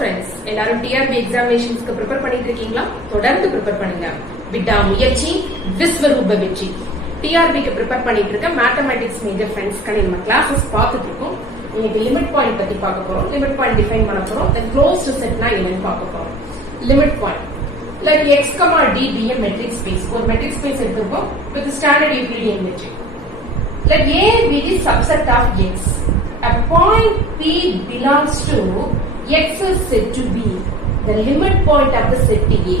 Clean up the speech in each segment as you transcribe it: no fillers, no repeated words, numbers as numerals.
Friends, எல்லாரும் TRP எக்ஸாமினேஷன்ஸ்க்கு prepare பண்ணிட்டு இருக்கீங்களா? தொடர்ந்து ப்ரிப்பேர் பண்ணுங்க. விடா முயற்சி விஸ்வரூப வெற்றி. டிஆர்பிக்கு ப்ரிப்பேர் பண்ணிட்டு இருக்க மேத்தமேட்டிக்ஸ் மேஜர் ஃப்ரெண்ட்ஸ்க்கான நம்ம கிளாஸஸ் பார்த்துட்டு இருக்கோம். இன்னைக்கு லிமிட் பாயிண்ட் பத்தி பார்க்க போறோம். லிமிட் பாயிண்ட் டிஃபைன் பண்ண போறோம். தென் க்ளோஸ்டு செட்னா என்னன்னு பார்க்க போறோம். Limit point like x, d be a metric space. ஒரு metric space எடுத்துப்போம் with standard Euclidean metric. Let A be the subset of x. A point P belongs to x is said to be the limit point of the set A.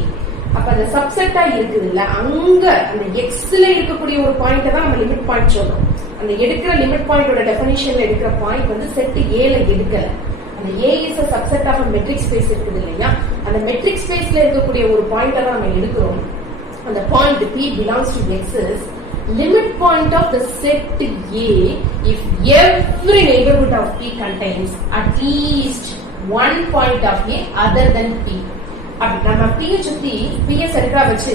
அப்ப அந்த சப்செட்டா இருக்குதுல்ல, அங்க அந்த எக்ஸ்ல இருக்கக்கூடிய ஒரு point தான் நம்ம லிமிட் பாயிண்ட் சொல்றோம். அந்த எடுக்கிற லிமிட் பாயிண்டோட டெஃபினிஷன்ல எடுக்கிற பாயிண்ட் வந்து செட் ஏல எடுக்கல. அந்த A is a subset of a metric space இருக்குது இல்லையா, அந்த மெட்ரிக் ஸ்பேஸ்ல இருக்கக்கூடிய ஒரு பாயிண்ட் தான் நம்ம எடுக்கிறோம். அந்த point P belongs to x is limit point of the set A if every neighborhood of P contains at least one point of A other than P. அப்படி நம்ம P சுத்தி P சென்டரா வச்சு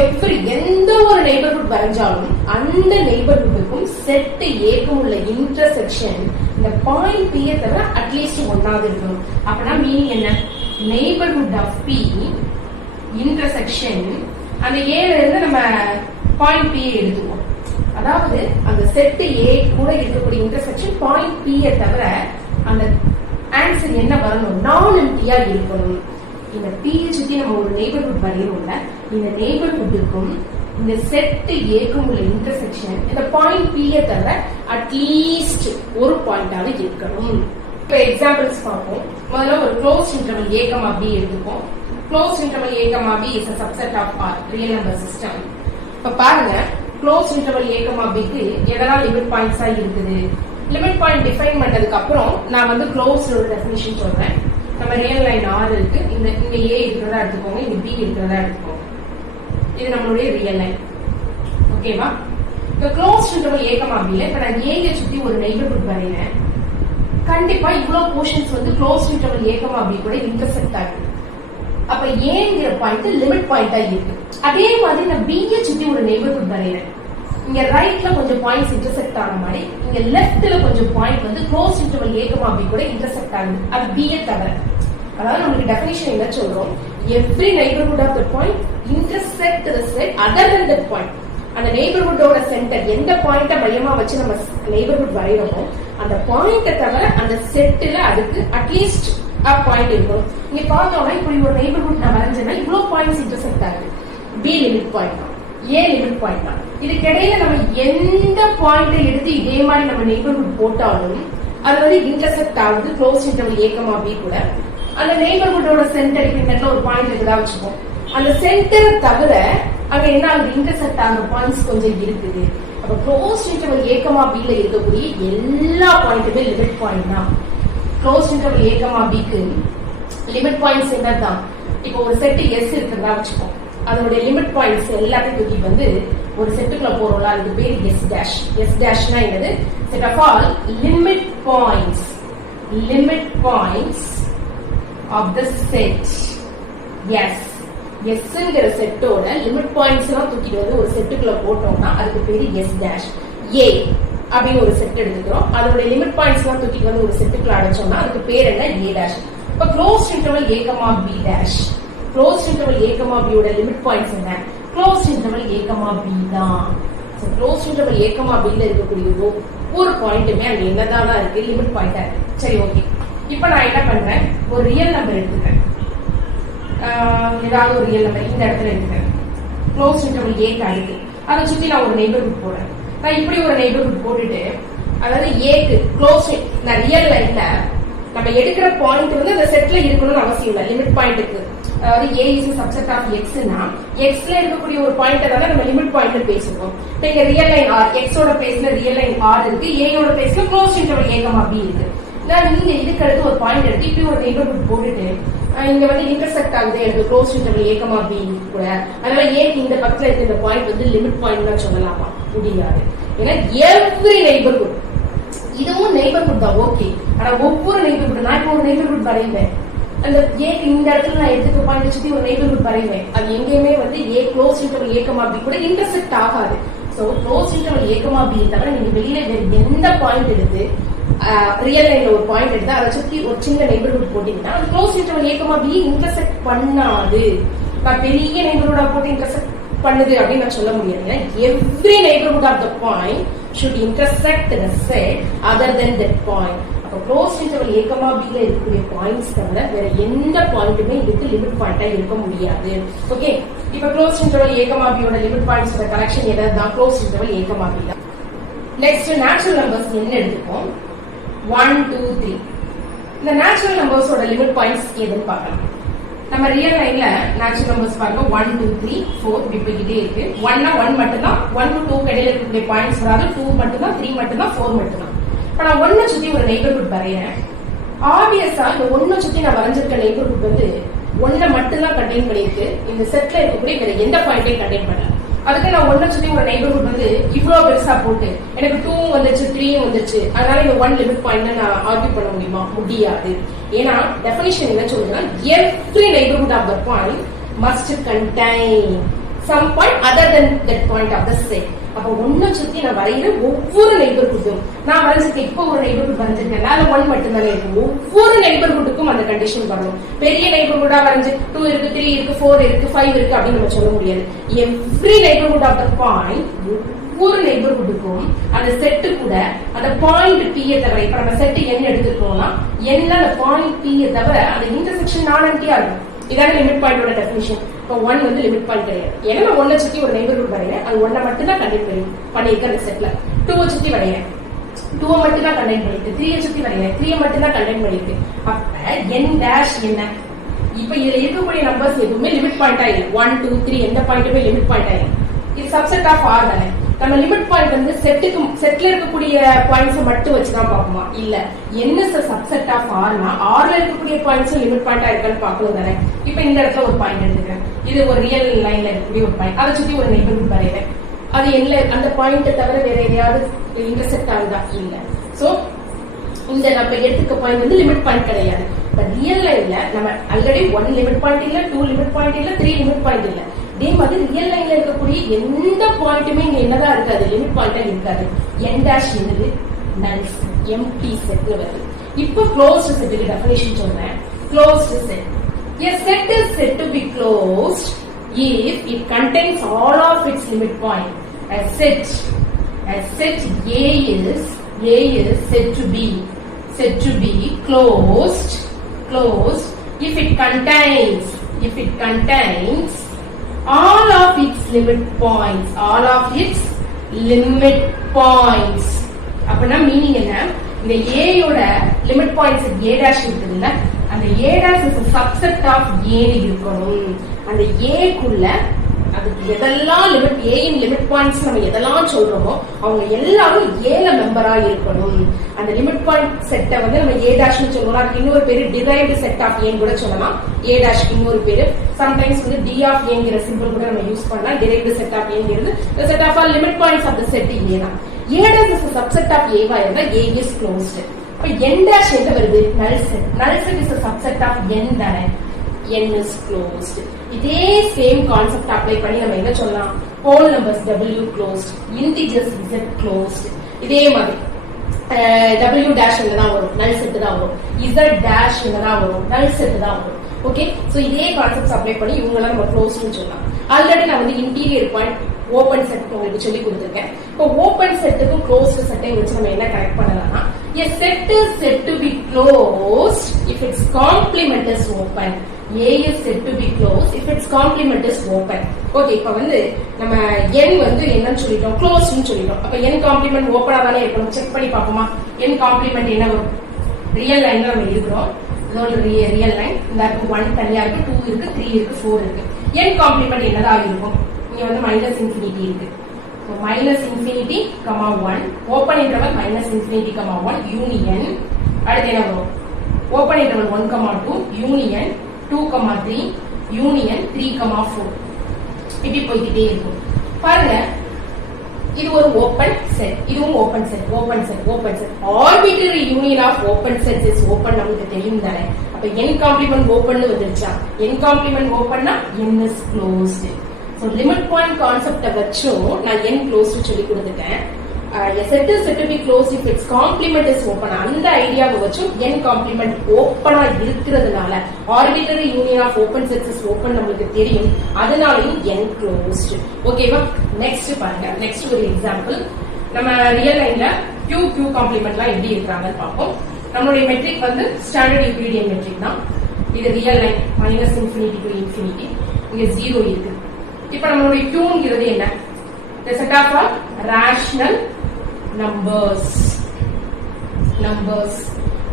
எந்த ஒரு நெய்பர்ஹுட் வரைஞ்சாலும் அந்த நெய்பர்ஹுட்டுக்கும் செட் ஏக்கும் உள்ள intersection இந்த பாயிண்ட் P தவிர அட்லீஸ்ட் ஒன்னாவது இருக்கணும். அப்படின்னா மீனிங் என்ன? நெய்பர்ஹுட் ஆஃப் P இன்டர்செக்ஷன் அந்த ஏல இருந்து நம்ம பாயிண்ட் P எடுத்துக்குவோம். அதாவது அந்த செட் ஏ கூட இருக்கக்கூடிய இன்டர்செக்ஷன் பாயிண்ட் P தவிர அந்த ஆன்சர் என்ன வரணும்? நான் எம்டியா இருக்கணும். இந்த P சுத்தி நம்ம ஒரு நெய்பர்ஹுட் வரையறோம்ல, இந்த நெய்பர்ஹுட்டுக்கும் இந்த செட் ஏக்கும் உள்ள இன்டர்செக்ஷன் இந்த பாயிண்ட் P தவிர அட்லீஸ்ட் ஒரு பாயிண்டாவது இருக்கணும். இப்ப எக்ஸாம்பிள்ஸ் பார்ப்போம். முதல்ல ஒரு க்ளோஸ் இன்டர்வல் A, B எடுத்துப்போம். Close interval A, B is a subset of R, real number system. இப்ப பாருங்க, க்ளோஸ் இன்டர்வல் A, Bக்கு எதெல்லாம் லிமிட் பாயிண்ட்ஸா இருக்குது? லிமிட் பாயிண்ட் டிஃபைன் பண்ணதுக்கு அப்புறம் நான் வந்து க்ளோஸ் ஒரு டெஃபினிஷன் சொல்றேன். நம்ம ரியல் லைன் R இருக்கு, இந்த A இருக்கிறதா எடுத்துக்கோங்க, இந்த B இருக்கிறதா எடுத்துக்கோங்க. இது நம்மளுடைய ரியல் லைன். ஓகேவா? இப்ப க்ளோஸ் இன்டர்வல் A, Bல இப்ப நான் A சுத்தி ஒரு நெய்பர்ஹுட் வரையறேன். கண்டிப்பா இவ்வளவு போர்ஷன்ஸ் வந்து க்ளோஸ் இன்டர்வல் A, B கூட இன்டர்செக்ட் ஆகுது. அப்ப ஏங்கிற பாயிண்ட் லிமிட் பாயிண்டா இருக்கு. அதே மாதிரி நான் B சுத்தி ஒரு நெய்பர்ஹுட் வரையறேன். இங்க ரைட்ல கொஞ்சம் பாயிண்ட்ஸ் இன்டர்செக்ட் ஆன மாதிரி இங்க லெஃப்ட்ல கொஞ்சம் பாயிண்ட் வந்து க்ளோஸ் இன்டர்வல் A, B கூட இன்டர்செக்ட் ஆகுது. அது B தவிர. அதாவது நமக்கு டெஃபினிஷன் என்ன சொல்றோம்? Every neighbourhood of the point intersect the set other than that point. அந்த நெய்பர்ஹுட்டோட சென்டர் எந்த பாயிண்ட மையமா வச்சு நம்ம நெய்பர்ஹுட் வரையறோமோ அந்த பாயிண்ட தவிர அந்த செட்ல அதுக்கு அட்லீஸ்ட் பாயிண்ட் இருக்கணும். இங்க பார்த்தோம்னா இப்படி ஒரு நெய்பர்ஹுட் நான் வரைஞ்சேன்னா இவ்வளவு பாயிண்ட்ஸ் இன்டர்செக்ட் ஆகுது. B லிமிட் பாயிண்ட் தான், A லிமிட் பாயிண்ட் தான். இதுக்கு இடையில நம்ம எந்த பாயிண்ட எடுத்து இதே மாதிரி நம்ம நெய்பர்ஹுட் போட்டாலும் அது வந்து இன்டர்செக்ட் ஆகுது க்ளோஸ் இன்டர்வல் A, B கூட. அந்த நெய்பர்ஹுட்டோட சென்டர் பின்னட்ல ஒரு பாயிண்ட் இருக்குதா வச்சுப்போம். அந்த சென்டரை தவிர அங்க என்ன ஆகுது? இன்டர்செக்ட் ஆகிற பாயிண்ட்ஸ் கொஞ்சம் இருக்குது. அப்ப க்ளோஸ் இன்டர்வல் A, Bல இருக்கக்கூடிய எல்லா பாயிண்ட்டுமே லிமிட் பாயிண்ட் தான். க்ளோஸ் இன்டர்வல் A, Bக்கு லிமிட் பாயிண்ட்ஸ் என்னதான்? இப்போ ஒரு செட் S இருக்கிறதா வச்சுப்போம். அதோட லிமிட் பாயிண்ட்ஸ் எல்லாத்தையும் தூக்கி வந்து ஒரு செட்டுக்குள்ள போறோம்ல, அதுக்கு பேர் S dash. S dashனா என்னது? Set of all limit points of the set S. Sங்கிற செட்டோட லிமிட் பாயிண்ட்ஸ் எல்லாம் தூக்கிட்டு வந்து ஒரு செட்டுக்குள்ள போட்டோம்னா அதுக்கு பேரு S dash. A அப்படின்னு ஒரு செட் எடுத்துக்கிறோம். அதோட லிமிட் பாயிண்ட்ஸ் எல்லாம் தூக்கிட்டு வந்து ஒரு செட்டுக்குள்ள அடைச்சோம்னா அதுக்கு பேர் என்ன? A dash. இப்ப close interval A, B dash. Close interval A, B யோட லிமிட் பாயிண்ட்ஸ் என்ன? க்ளோஸ் இன்டர்வல் A, B தான். க்ளோஸ் இன்டர்வல் A, Bல இருக்கக்கூடிய ஒவ்வொரு பாயிண்ட்டுமே அங்க என்னதான் இருக்கு? லிமிட் பாயிண்டா இருக்கு. சரி, ஓகே. இப்ப நான் என்ன பண்றேன்? ஒரு ரியல் நம்பர் எடுத்துக்கிறேன். ஏதாவது ஒரு ரியல் நம்பர் இந்த இடத்துல எடுத்துக்கிறேன். க்ளோஸ் இன்டர்வல் A அடுத்து அதை சுத்தி நான் ஒரு நெய்பர்ஹுட் போடுறேன். நான் இப்படி ஒரு நெய்பர்ஹுட் போட்டுட்டு அதாவது ஏக்கு க்ளோஸ் நான் ரியல் லைன்ல நம்ம எடுக்கிற பாயிண்ட் வந்து அந்த செட்ல இருக்கணும்னு அவசியம் இல்லை. லிமிட் பாயிண்ட்டுக்கு அதாவது A is a subset of Xனா Xல இருக்கக்கூடிய ஒரு பாயிண்ட் தான நம்ம லிமிட் பாயிண்ட் பேசுவோம். இங்க ரியல் லைன் R, X ஓட பிளேஸ்ல ரியல் லைன் R இருக்கு, A ஓட பிளேஸ்ல க்ளோஸ் இன்டர்வல் A, B இருக்கு. நான் இங்க இதுக்கு அடுத்து ஒரு பாயிண்ட் எடுத்து இப்படி ஒரு நெய்பர்ஹுட் போட்டுட்டு இங்க வந்து இன்டர்செக்ட் ஆகுது எனக்கு க்ளோஸ் இன்டர்வல் A, B கூட. அதனால ஏக்கு இந்த பக்கத்துல இருக்க இந்த பாயிண்ட் வந்து லிமிட் பாயிண்ட் தான் சொல்லலாமா? முடியாது. ஏன்னா எவ்ரி நெய்பர்ஹுட் இதுவும் நெய்பர்ஹுட் தான், ஓகே. ஆனா ஒவ்வொரு நெய்பர்ஹுட் நான் இப்போ ஒரு நெய்பர்ஹுட் வரைவேன். அந்த ஏக்கு இந்த இடத்துல நான் எடுத்துக்க பாயிண்ட் சுத்தி ஒரு நெய்பர்ஹுட் வரைவேன். அது எங்கேயுமே வந்து A close interval A, B கூட இன்டர்செக்ட் ஆகாது. So close interval a, b தவிர நீங்க வெளியில வேற எந்த பாயிண்ட் எடுத்து ரியல் லைன்ல ஒரு பாயிண்ட் எடுத்து அதை சுத்தி ஒரு சின்ன நெய்பர்ஹுட் போட்டீங்கன்னா அது close interval a, b intersect பண்ணாது. பெரிய நெய்பர்ஹுட்டா போட்டு இன்டர்செக்ட் பண்ணுது அப்படின்னு நான் சொல்ல முடியாது. Every neighbourhood of the point should intersect the set other than that point. அப்ப க்ளோஸ் இன்டர்வல் a, b ல இருக்கக்கூடிய பாயிண்ட்ஸ் தவிர வேற எந்த பாயிண்ட்டுமே இதுக்கு லிமிட் பாயிண்டா இருக்க முடியாது. ஓகே, இப்ப க்ளோஸ் இன்டர்வல் a, b யோட லிமிட் பாயிண்ட்ஸோட கலெக்ஷன் எதாவது க்ளோஸ் இன்டர்வல் a, b தான். நெக்ஸ்ட் நேச்சுரல் நம்பர்ஸ் என்ன எடுத்துப்போம்? 1, 2, 3. இந்த நேச்சுரல் நம்பர்ஸோட லிமிட் பாயிண்ட்ஸ் எதுன்னு பார்க்கலாம். நம்ம ரியல் லைன்ல நேச்சுரல் நம்பர்ஸ் பாருங்க 1, 2, 3, 4 இப்படி போய்கிட்டே இருக்கு. 1 னா 1 மட்டும் தான், 1 to 2 இடையில இருக்கக்கூடிய பாயிண்ட்ஸ் வராது. 2 மட்டும் தான், 3 மட்டும் தான், 4 மட்டும் தான். இப்ப நான் 1 சுத்தி ஒரு நெய்பர்ஹுட் வரையறேன். ஆப்வியஸா இந்த 1 சுத்தி நான் வரைஞ்சிருக்க நெய்பர்ஹுட் வந்து 1 மட்டும் தான் கண்டெயின் பண்ணிருக்கு. இந்த செட்ல இருக்கக்கூடிய வேற எந்த பாயிண்டையும் கண்டெயின் பண்ணல. அதுக்கு நான் 1 சுத்தி ஒரு நெய்பர்ஹுட் வந்து இவ்வளவு பெருசா போட்டு எனக்கு 2 வந்துச்சு 3 வந்துச்சு அதனால இந்த 1 லிமிட் பாயிண்ட் நான் ஆர்கியூ பண்ண முடியுமா? முடியாது. ஏன்னா டெஃபினிஷன் என்ன சொல்லுதுன்னா every neighborhood of the point must contain some point other than that point of the set. அப்ப 1 சுத்தி நான் வரையிற ஒவ்வொரு நெய்பர்ஹுட்டும் நான் வரைஞ்சிருக்கேன். இப்போ ஒரு நெய்பர்ஹுட் வரைஞ்சிருக்கேன், மேல 1 மட்டும் தானே இருக்கு. ஒவ்வொரு நெய்பர்ஹுட்டுக்கும் அந்த கண்டிஷன் வரணும். பெரிய நெய்பர்ஹுட்டா வரைஞ்சு 2 இருக்கு, 3 இருக்கு, 4 இருக்கு, 5 இருக்கு அப்படின்னு நம்ம சொல்ல முடியாது. Every neighbourhood of the point ஒவ்வொரு நெய்பர்ஹுட்டுக்கும் அந்த செட்டு கூட அந்த பாயிண்ட் p தவிர, இப்ப நம்ம செட் n எடுத்துட்டோம்னா n அந்த பாயிண்ட் p தவிர அந்த இன்டர்செக்ஷன் நான் எம்டியா இருக்கும். இதான லிமிட் பாயிண்டோட டெஃபினிஷன். இப்போ 1 வந்து லிமிட் பாயிண்ட் கிடையாது. ஏன்னா நான் 1 சுத்தி ஒரு நெய்பர்ஹுட் வரையறேன், அது 1 மட்டும் தான் கண்டெயின் பண்ணிருக்க அந்த செட்ல. 2 சுத்தி வரையறேன், 2 மட்டும் தான் கண்டெயின் பண்ணிருக்கு. 3 சுத்தி வரையறேன், 3 மட்டும் தான் கண்டெயின் பண்ணிருக்கு. அப்ப n டேஷ் என்ன? இப்ப இதுல இருக்கக்கூடிய நம்பர்ஸ் எதுவுமே லிமிட் பாயிண்டா இல்ல. 1, 2, 3 எந்த பாயிண்ட்டுமே லிமிட் பாயிண்டா இல்ல. இது சப்செட் ஆஃப் R தானே. நம்ம லிமிட் பாயிண்ட் வந்து செட்ல இருக்கக்கூடிய பாயிண்ட்ஸ் மட்டும் வச்சுதான் பார்ப்போமா? இல்ல, என்ன சப்செட் ஆஃப் ஆர்னா ஆர்ல இருக்கக்கூடிய பாயிண்ட்ஸ் லிமிட் பாயிண்டா இருக்கான்னு பார்க்கணும் தானே. இப்ப இந்த இடத்துல ஒரு பாயிண்ட் எடுத்துக்கிறேன், இது ஒரு ரியல் லைன்ல இருக்கக்கூடிய ஒரு பாயிண்ட், அதை சுத்தி ஒரு நெய்பர்ஹுட் வரையறேன். அது என்ன அந்த பாயிண்ட் தவிர வேற எதையாவது இன்டர்செக்ட் ஆகுதா? இல்ல. சோ இந்த நம்ம எடுத்துக்க பாயிண்ட் வந்து லிமிட் பாயிண்ட் கிடையாது. இப்ப ரியல் லைன்ல நம்ம ஆல்ரெடி 1 லிமிட் பாயிண்ட் இல்ல, 2 லிமிட் பாயிண்ட் இல்ல, 3 லிமிட் பாயிண்ட் இல்ல. அதே மாதிரி ரியல் லைன்ல இருக்கக்கூடிய எந்த பாயிண்ட்டுமே இங்க என்னதான் இருக்காது, லிமிட் பாயிண்டா இருக்காது. n dash என்னது? நல் செட், எம்டி செட்ல வருது. இப்போ க்ளோஸ்ட் செட்டுக்கு டெஃபினிஷன் சொல்றேன். Closed set, a set is said to be closed if it contains all of its limit point. A set A is said to be closed if it contains all of its limit points. அப்பனா meaning என்ன? இந்த a யோட limit points a dash இருக்குதுல்ல, அந்த a dash is a subset of a இருக்கணும். அந்த a குள்ள அதுக்கு எதெல்லாம் limit a in limit points நம்ம எதெல்லாம் சொல்றோமோ அவங்க எல்லாரும் a ல மெம்பரா இருக்கணும். அந்த லிமிட் பாயிண்ட் செட்டை வந்து நம்ம a dash னு சொல்றோம். அதுக்கு இன்னொரு பேரு டிரைவ்டு செட் ஆஃப் a கூட சொல்லலாம். a dash இன்னொரு பேரு. சம்டைம்ஸ் வந்து d ஆஃப் a ங்கற சிம்பிள் கூட நம்ம யூஸ் பண்ணலாம். டிரைவ்டு செட் ஆஃப் a ங்கிறது the set of all limit points of the set a தான். a dash is a subset of a வா இருந்தா a is closed. அப்ப n dash எங்க வருது? null set. null set is a subset of n தானே. n is closed. இதே same concept apply பண்ணி நம்ம என்ன சொல்லலாம்? Whole numbers w closed, integers z closed. இதே மாதிரி w dash தான் வரும், null set தான் வரும். z dash தான் வரும், null set தான் வரும். ஓகே, சோ இதே கான்செப்ட்ஸ் அப்ளை பண்ணி இவங்கள நம்ம க்ளோஸ்ட்னு சொல்லலாம். ஆல்ரெடி நான் வந்து இன்டீரியர் பாயிண்ட் ஓபன் செட் உங்களுக்கு சொல்லி கொடுத்திருக்கேன். இப்போ ஓபன் செட்டுக்கும் க்ளோஸ்ட் செட்டையும் வச்சு நம்ம என்ன கனெக்ட் பண்ணலாம்னா, a set is said to be closed if its complement is open. A is said to be closed if its complement is open. Okay, இப்போ வந்து நம்ம n வந்து என்னன்னு சொல்லிட்டோம்? க்ளோஸ்ட்னு சொல்லிட்டோம். அப்ப n காம்ப்ளிமெண்ட் ஓபனா தானே இருக்கணும். செக் பண்ணி பாப்போமா? n காம்ப்ளிமெண்ட் என்ன வரும்? ரியல் லைன்ல நம்ம இருக்கிறோம். இதோட ரியல் லைன் இந்த 1 தனியா இருக்கு, 2 இருக்கு, 3 இருக்கு, 4 இருக்கு. n காம்ப்ளிமெண்ட் என்னதா இருக்கும்? இங்க வந்து மைனஸ் இன்ஃபினிட்டி இருக்கு. So minus infinity, 1, open interval minus infinity, 1, union. அடுத்து என்ன வரும்? open interval 1, 2, union 2, 3, union 3, 4. இப்படி போய்கிட்டே இருக்கும். பாருங்க, இது ஒரு ஓபன் செட், இதுவும் open set. Arbitrary union of open sets is open நமக்கு தெரியும் தானே. அப்ப n காம்ப்ளிமெண்ட் ஓபன் வந்துருச்சா? n காம்ப்ளிமெண்ட் ஓபன்னா n is closed. So limit point concept வச்சும் நான் n closed சொல்லி கொடுத்துட்டேன். A set is said to be closed if its complement is open. அந்த ஐடியாவை வச்சும் n complement ஓப்பனா இருக்கிறதுனால arbitrary union of open sets is open நமக்கு தெரியும். அதனாலயும் n closed. ஓகேவா? நெக்ஸ்ட் பாருங்க. நெக்ஸ்ட் ஒரு எக்ஸாம்பிள். நம்ம ரியல் லைன்ல q காம்ப்ளிமெண்ட்லாம் எப்படி இருக்காங்கன்னு பார்ப்போம். நம்மளுடைய மெட்ரிக் வந்து ஸ்டாண்டர்ட் யூக்ளிடியன் மெட்ரிக் தான். இது real line -infinity to infinity. இங்க 0 இருக்கு. இப்போ நம்மளுடைய qங்கிறது என்ன? The set of rational numbers.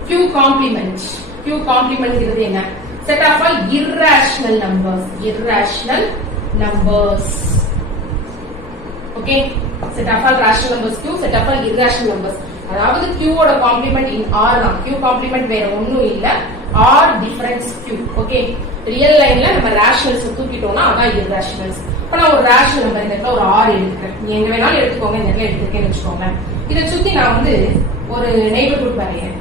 q complement ங்கிறது என்ன? Set of irrational numbers. Okay, set of rational numbers q, set of irrational numbers. அதாவது q ஓட காம்ப்ளிமெண்ட் இன் r தான். q காம்ப்ளிமெண்ட் வேற ஒண்ணும் இல்ல, r difference q. Okay, real லைன்ல நம்ம ரேஷனல்ஸ் தூக்கிட்டோம்னா அதான் irrationals. இப்ப நான் ஒரு ரேஷனல் நம்பர் இந்த இடத்துல ஒரு r எடுக்கிறேன். நீங்க எங்க வேணாலும் எடுத்துக்கோங்க, இந்த இடத்துல எடுத்துக்கேன்னு வச்சுக்கோங்க. இதை சுத்தி நான் வந்து ஒரு நெய்பர்ஹுட் வரையறேன்.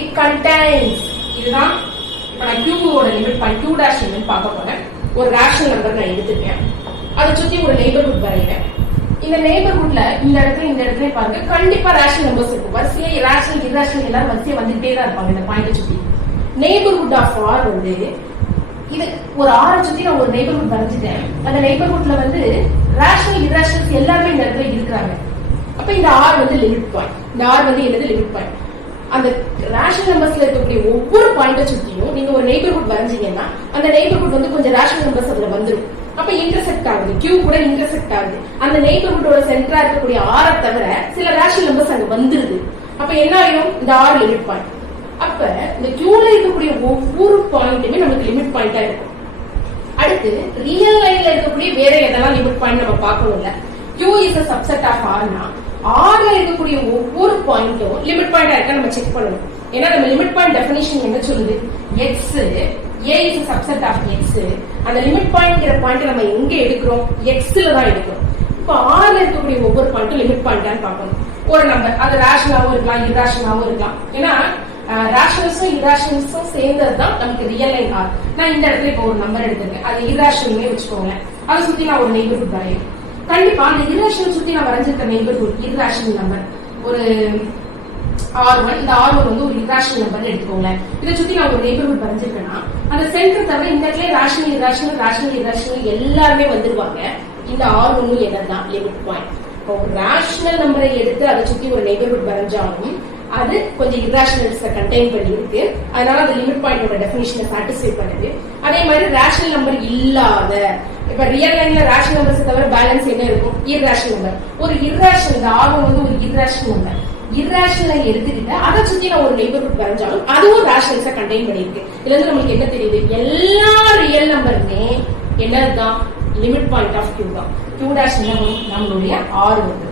இட் கண்டைன்ஸ், இதுதான் இப்ப நான் q ஓட லிமிட் பாயிண்ட் q டாஷ் என்னன்னு பார்க்க போறேன். ஒரு ரேஷனல் நம்பர் நான் எடுத்துட்டேன், அதை சுத்தி ஒரு நெய்பர்ஹுட் வரையறேன். இந்த நெய்பர்ஹுட்ல இந்த இடத்துல பாருங்க, கண்டிப்பா ரேஷனல் நம்பர்ஸ் இருக்கும். வரிசையா ரேஷனல் இர்ரேஷனல் எல்லாரும் வரிசையா வந்துட்டே தான் இருப்பாங்க இந்த பாயிண்ட் சுத்தி. நெய்பர்ஹுட் ஆஃப் r வந்து இது ஒரு r சுத்தி நான் ஒரு நெய்பர்ஹுட் வரைஞ்சிட்டேன். அந்த நெய்பர்ஹுட்ல வந்து ரேஷனல் இர்ரேஷனல்ஸ் எல்லாரும் இந்த இடத்துல இருக்காங்க. அப்ப இந்த r வந்து லிமிட் பாயிண்ட். இந்த r வந்து என்னது? Limit point. அந்த ரேஷனல் நம்பர்ஸ்ல இருக்கக்கூடிய ஒவ்வொரு பாயிண்ட சுத்தியும் நீங்க ஒரு நெய்பர்ஹுட் வரைஞ்சீங்கன்னா அந்த நெய்பர்ஹுட் வந்து கொஞ்சம் ரேஷனல் நம்பர்ஸ் அதுல வந்துடும். அப்ப இன்டர்செக்ட் ஆகுது, q கூட இன்டர்செக்ட் ஆகுது. அந்த நெய்பர்ஹுட்டோட சென்டரா இருக்கக்கூடிய r தவிர சில ரேஷனல் நம்பர்ஸ் அங்க வந்துருது. அப்ப என்ன ஆகும்? இந்த r லிமிட் பாயிண்ட். அப்ப இந்த q ல இருக்கக்கூடிய ஒவ்வொரு பாயிண்ட்டுமே நமக்கு லிமிட் பாயிண்டா இருக்கும். அடுத்து ரியல் லைன்ல இருக்கக்கூடிய வேற எதெல்லாம் லிமிட் பாயிண்ட் நம்ம பார்க்கணும் இல்ல. q is a subset of r னா r ல இருக்கக்கூடிய ஒவ்வொரு பாயிண்ட்டும் லிமிட் பாயிண்டா இருக்கா நம்ம செக் பண்ணணும். ஏன்னா நம்ம லிமிட் பாயிண்ட் டெஃபினிஷன் என்ன சொல்லுது? x a is a subset of x. அந்த லிமிட் பாயிண்ட்ங்கிற பாயிண்ட் நம்ம எங்க எடுக்கிறோம்? x ல தான் எடுக்கிறோம். இப்போ r ல இருக்கக்கூடிய ஒவ்வொரு பாயிண்ட்டும் லிமிட் பாயிண்டான்னு பார்க்கணும். ஒரு நம்பர் அது ரேஷனலாவும் இருக்கலாம், இர்ரேஷனலாவும் இருக்கலாம். ஏன்னா ரேஷனல்ஸும் இர்ரேஷனல்ஸும் சேர்ந்தது தான் நமக்கு ரியல் லைன் r. நான் இந்த இடத்துல இப்போ ஒரு நம்பர் எடுத்துருக்கேன், அது இர்ரேஷனல்னே வச்சுக்கோங்க. அதை சுத்தி நான் ஒரு நெய்பர்ஹுட் வரையேன். கண்டிப்பா அந்த இர்ரேஷனல் சுத்தி நான் வரைஞ்சிருக்க நெய்பர்ஹுட் இர்ரேஷனல் நம்பர் ஒரு r1. இந்த r1 வந்து ஒரு இர்ரேஷனல் நம்பர்னு எடுத்துக்கோங்க. இதை சுத்தி நான் ஒரு நெய்பர்ஹுட் வரைஞ்சிருக்கேன்னா அந்த சென்டர் தவிர இந்த இடத்துல ரேஷனல் இர்ரேஷனல் எல்லாருமே வந்துருவாங்க. இந்த r1 என்னதான்? Limit point. இப்போ ஒரு ரேஷனல் நம்பரை எடுத்து அதை சுத்தி ஒரு நெய்பர்ஹுட் வரைஞ்சாலும் அது கொஞ்சம் இர்ரேஷனல்ஸ் கண்டெயின் பண்ணி இருக்கு. அதனால அந்த லிமிட் பாயிண்டோட டெஃபினிஷனை சாட்டிஸ்ஃபை பண்ணுது. அதே மாதிரி ரேஷனல் நம்பர் இல்லாத, இப்ப ரியல் லைன்ல ரேஷனல் நம்பர்ஸ் தவிர பேலன்ஸ் என்ன இருக்கும்? Irrational number. ஒரு இர்ரேஷனல் r1 வந்து ஒரு இர்ரேஷனல் நம்பர். இர்ரேஷனலை எடுத்துக்கிட்டு அதை சுத்தி நான் ஒரு நெய்பர்ஹுட் வரைஞ்சாலும் அதுவும் ரேஷனல்ஸை கண்டெயின் பண்ணிருக்கு. இதுல இருந்து நம்மளுக்கு என்ன தெரியுது? எல்லா ரியல் நம்பருமே என்னதான்? லிமிட் பாயிண்ட் ஆஃப் q தான். q டாஷ் என்ன வரும்? நம்மளுடைய r வந்து.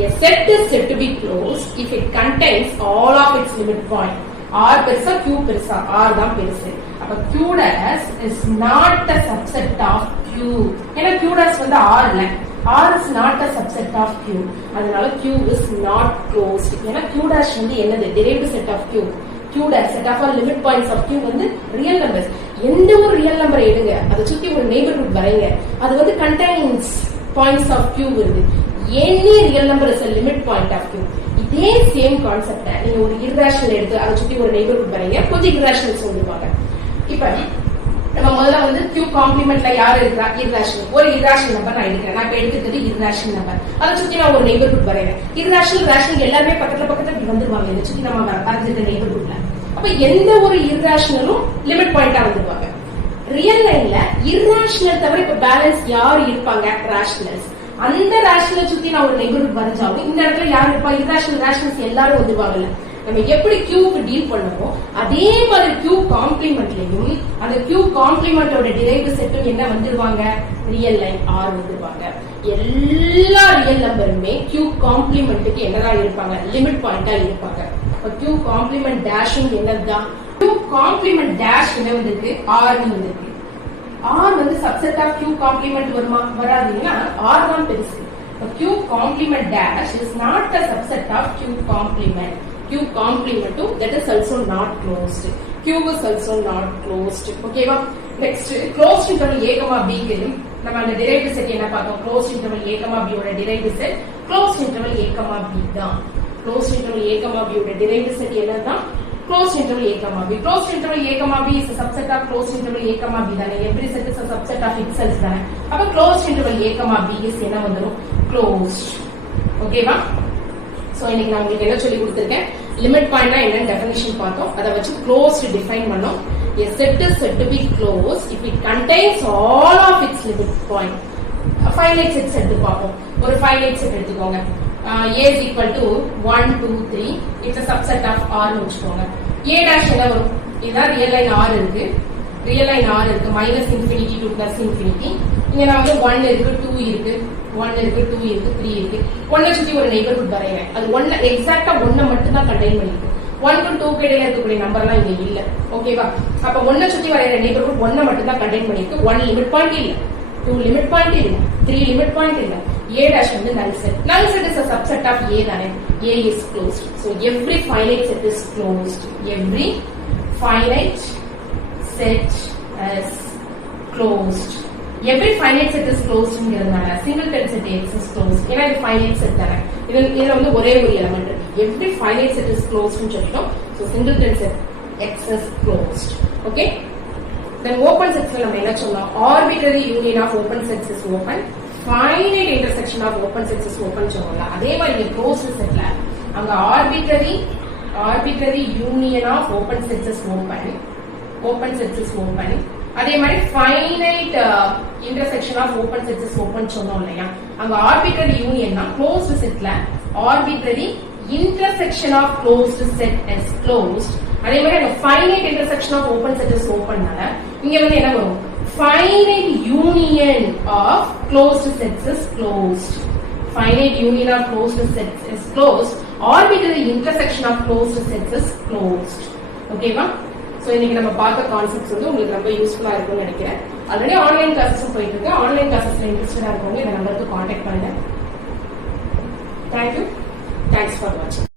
A set is said to be closed if it contains all of its limit point. r பெருசா q பெருசா? r தான் பெருசு. அப்ப q dash is not a subset of q. ஏன்னா q dash வந்து r இல்ல, r is not a subset of q. அதனால q is not closed. ஏன்னா q dash வந்து என்னது? derived set of q. q dash set of all limit points of q வந்து real numbers. எந்த ஒரு real number எடுங்க, அதை சுத்தி ஒரு நெய்பர்ஹுட் வரைங்க, அது வந்து contains points of q வருது. any real number is a limit point of q. இதே சேம் கான்செப்ட் நீங்க ஒரு இர்ரேஷனல் எடுத்து அதை சுத்தி ஒரு நெய்பர்ஹுட் வரைங்க, கொஞ்சம் இர்ரேஷனல்ஸ் வந்துருவாங்க. இப்ப நம்ம முதல்ல வந்து q காம்ப்ளிமெண்ட்ல யார் இருக்கா? இர்ரேஷனல். ஒரு இர்ரேஷனல் நம்பர் நான் எடுக்கிறேன். நான் இப்ப எடுத்துக்கிறது இர்ரேஷனல் நம்பர். அதை சுத்தி நான் ஒரு நெய்பர்ஹுட் வரைகிறேன். இர்ரேஷனல் ரேஷனல் எல்லாருமே பக்கத்துல இப்படி வந்துருவாங்க இதை சுத்தி நம்ம வரைஞ்சிருக்க நெய்பர்ஹுட்ல. அப்ப எந்த ஒரு இர்ரேஷனலும் லிமிட் பாயிண்டா வந்துருவாங்க. ரியல் லைன்ல இர்ரேஷனல் தவிர இப்ப பேலன்ஸ் யார் இருப்பாங்க? ரேஷனல்ஸ். அந்த ரேஷனல் சுத்தி நான் ஒரு நெய்பர்ஹுட் வரைஞ்சாலும் இந்த இடத்துல யார் இருப்பா? இர்ரேஷனல் ரேஷனல்ஸ் எல்லாரும் வந்துருவாங்கல்ல. நம்ம எப்படி q-க்கு டீல் பண்ணுவோம் அதே மாதிரி q காம்ப்ளிமெண்ட்லயும் அந்த q காம்ப்ளிமெண்டோட டிரைவ்டு செட்டும் என்ன வந்துருவாங்க? ரியல் லைன் r வந்துருவாங்க. எல்லா ரியல் நம்பருமே q காம்ப்ளிமெண்ட்டுக்கு என்னடா இருப்பாங்க? லிமிட் பாயிண்டா இருப்பாங்க. அப்ப q காம்ப்ளிமெண்ட் டேஷும் என்னதான்? q காம்ப்ளிமெண்ட் டேஷ் என்ன வந்திருக்கு? r ன்னு வந்திருக்கு. r வந்து சப்செட் ஆஃப் q காம்ப்ளிமெண்ட் வருமா? வராதுன்னா r தான் பெருசு. q complement dash is not a subset of q complement. q complement that is also not closed. q is also not closed. ஓகேவா? Next closed interval a, b க்கு நம்ம அந்த derived set என்ன பார்த்தோம்? Closed interval a, b ஓட derived set closed interval a, b தான். Closed interval a, b ஓட derived set என்னதான்? Closed interval a, b. Closed interval a, b is a subset of closed interval a, b தானே. every set is a subset of itself தானே. அப்ப closed interval a, b is என்ன வந்துரும்? Closed. ஓகேவா? So இன்னைக்கு நான் உங்களுக்கு என்ன சொல்லி கொடுத்திருக்கேன்? லிமிட் பாயிண்ட்னா என்னன்னு டெஃபினிஷன் பார்த்தோம். அத வச்சு க்ளோஸ்ட் டிஃபைன் பண்ணோம். A set is said to be closed if it contains all of its limit point. Finite set set பார்ப்போம். ஒரு finite set எடுத்துக்கோங்க. A is equal to 1 2 3. It's a subset of R னு வெச்சுக்கோங்க. A dash என்ன வரும்? இதான் real line R இருக்கு. Real line R இருக்கு -infinity to +infinity. இங்க நான் வந்து 1 இருக்கு 2 இருக்கு 1 இருக்கு 2 இருக்கு 3 இருக்கு. 1 சுத்தி ஒரு நெய்பர்ஹுட் வரையறேன். அது 1 எக்ஸாக்ட்டா 1 மட்டும் தான் கண்டெய்ன் பண்ணிருக்கு. 1 to 2 இடையில இருக்கக்கூடிய நம்பர்லாம் இங்க இல்ல. ஓகேவா? அப்ப 1 சுத்தி வரையற நெய்பர்ஹுட் 1 மட்டும் தான் கண்டெய்ன் பண்ணிருக்கு. 1 லிமிட் பாயிண்ட் இல்ல, 2 லிமிட் பாயிண்ட் இல்ல, 3 லிமிட் பாயிண்ட் இல்ல. A dash வந்து null set. Null set is a subset of A தானே. A is closed. So every finite set is closed. Every finite set is closed. Every finite set is closed ங்கறதுனால singleton set X is closed. ஏன்னா இது finite set தானே. இதுல வந்து ஒரே ஒரு element இருக்கு. Every finite set is closed னு சொல்லிட்டோம். So singleton set X is closed. Okay? Then open sets நம்ம என்ன சொல்லலாம்? Arbitrary union of open sets is open. Finite intersection of open sets is open சொல்லலாம். அதே மாதிரி closed setல அங்க arbitrary union of open sets is open. Open sets is open. அதே மாதிரி finite intersection of open sets is open சொன்னோம் இல்லையா? அங்க arbitrary union னா closed setல arbitrary intersection of closed set is closed. அதே மாதிரி அங்க finite intersection of open set is openனால இங்க வந்து என்ன வரும்? Finite union of closed sets is closed. Finite union of closed sets is closed. Arbitrary intersection of closed sets is closed. ஓகேவா? So இன்னைக்கு நம்ம பார்த்த கான்செப்ட்ஸ் வந்து உங்களுக்கு ரொம்ப யூஸ்ஃபுல்லா இருக்கும்னு நினைக்கிறேன். ஆல்ரெடி ஆன்லைன் கிளாसेस போயிட்டு இருக்கு. ஆன்லைன் கிளாसेसல இன்ட்ரஸ்டடா இருக்கவங்க இந்த நம்பருக்கு कांटेक्ट பண்ணுங்க. Thank you. Thanks for watching.